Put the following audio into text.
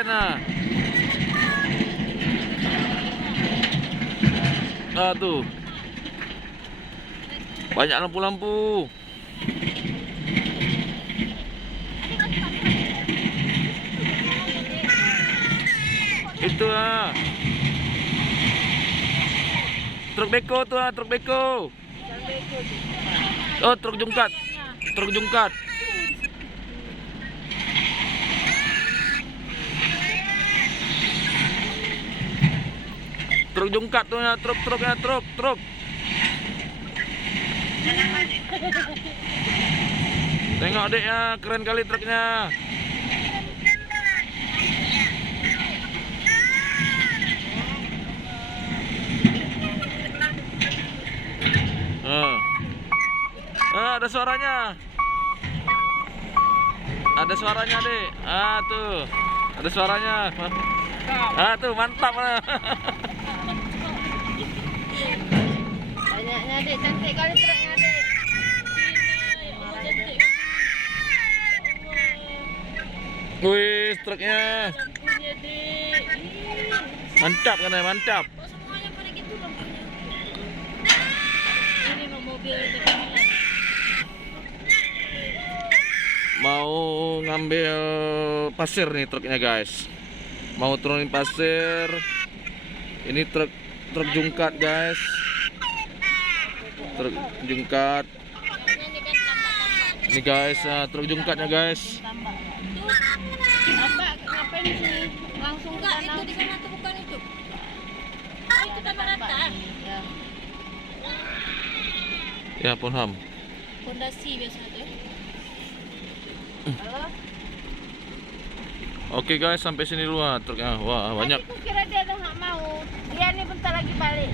Nah. Ah tuh. Banyak lampu-lampu. Itu ah. Truk beko tuh ah, truk beko. Oh, truk jungkat. Truk jungkat. Truk jungkat tuh ya, truk-truknya, truk. Tengok dek ya, keren kali truknya. Ada suaranya. Ada suaranya, Dek. Ah, tuh. Ada suaranya. Ah, tuh mantap. Banyaknya, Dek. Cantik kali truknya, Dek. Wih, truknya. Mantap kan ya, mantap. Semuanya pada gitu lampunya. Ini mau mobil Mau ngambil pasir nih truknya, guys. Mau turunin pasir. Ini truk jungkat, guys. Truk jungkat. Ini guys, truk jungkatnya, guys. Tambak ngapain sih? Langsung ke sana. Itu di sana tuh bukan itu. Oh, itu tambak rata. Ya, Ponham. Pondasi biasa tuh. Halo? Oke guys, sampai sini dulu truknya. Wah, banyak. Aku kira dia udah nggak mau. Dia nih bentar lagi balik.